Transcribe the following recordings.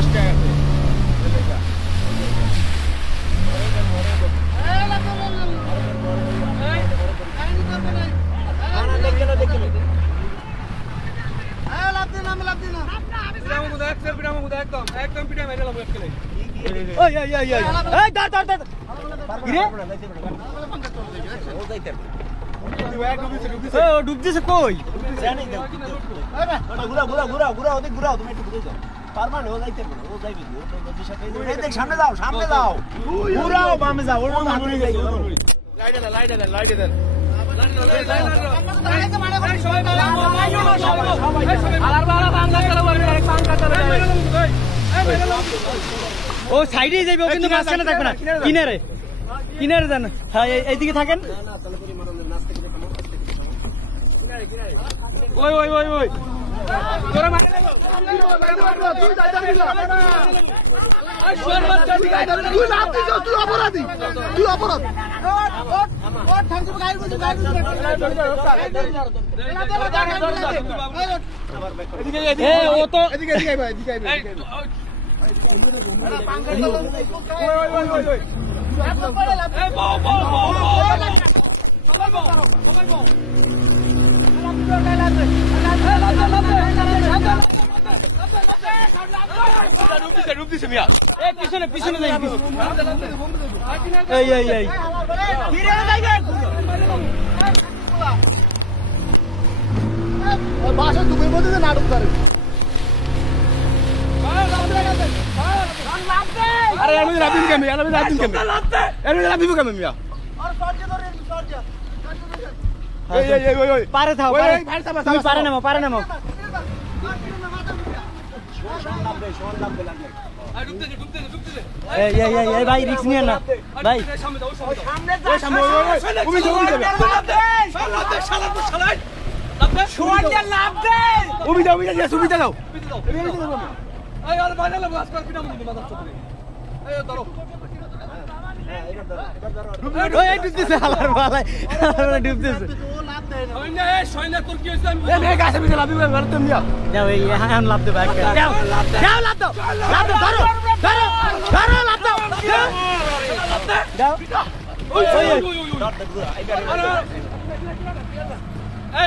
10 টাকা একদম পিঠা মেরে লাভ খেলে ওই ওই ওই ওই এই দাঁড় দাঁড় দাঁড় কি রে ও যাইতে ও ডুব দিছে কই জানি দাও ঘুরা ঘুরা ঘুরা ঘুরা ওদিক ঘুরাও তুমি একটু ঘুরে যাও পারমান ও যাইতে পারো ও যাইবে ও তো নদীর সাথে এই দেখ সামনে যাও ঘুরাও বামে যাও ওর মধ্যে হাতুড়ি যাই লাইট দেন ও সাইডে যাইবে ও কিন্তু মাঝখানে থাকবে না কিনারে কিনারে যান হ্যাঁ এইদিকে থাকেন ওই ওই ওই ওই তোরা মারে লাগো তুই লাভ দিছ তুই অপরাধী ও থামছে গাড়ি গুলো এ ও তো এদিকে ভাই এদিকে ভাই পিছনে পিছনে বাসা ডুবের মধ্যে নাটক করে আরে আমি রাবিন কেমে মিয়া পারে থাও তুমি পারে নামো এই ভাই রিস্ক নিয়ে না ভাই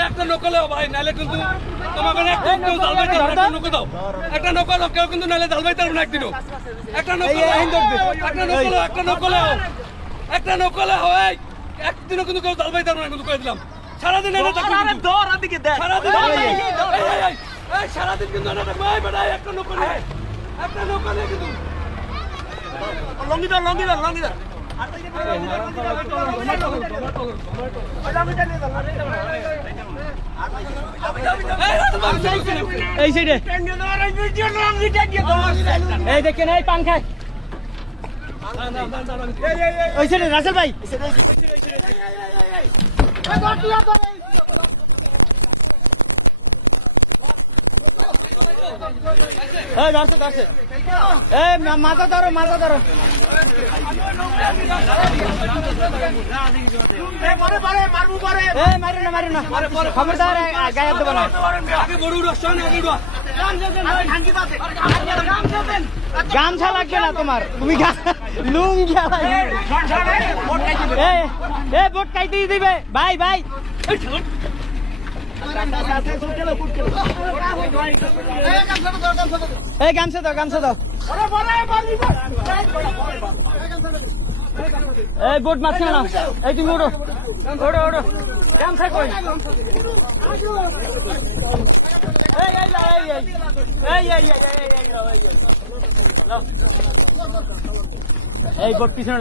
একটা নৌকা ভাই নাইলে কিন্তু তোমাকে একটা নৌকা কেউ কিন্তু নাইলে জাল বাইতে পারবে না একদিনও একটা নৌকা হয় একদিনও কিন্তু কেউ জাল বাইতে পারবে না কিন্তু করে দিলাম সারাদিন সারাদিন কিন্তু একটা নৌকা নেই কিন্তু লঙ্গিদার এই সাইডে এই দেখেন এই পাংখা ওই সাইডে রাসেল ভাই ধরছে মাথা ধরো মারি না খবরদার গায়ে দেবো না গামছা লাগবে না তোমার তুমি লুঙ্গি বোট কাইতে দিবে ভাই গামছা দাও এই বোট মারছে না এই তুমি ওঠো গামছা কই এই বোট পিছনে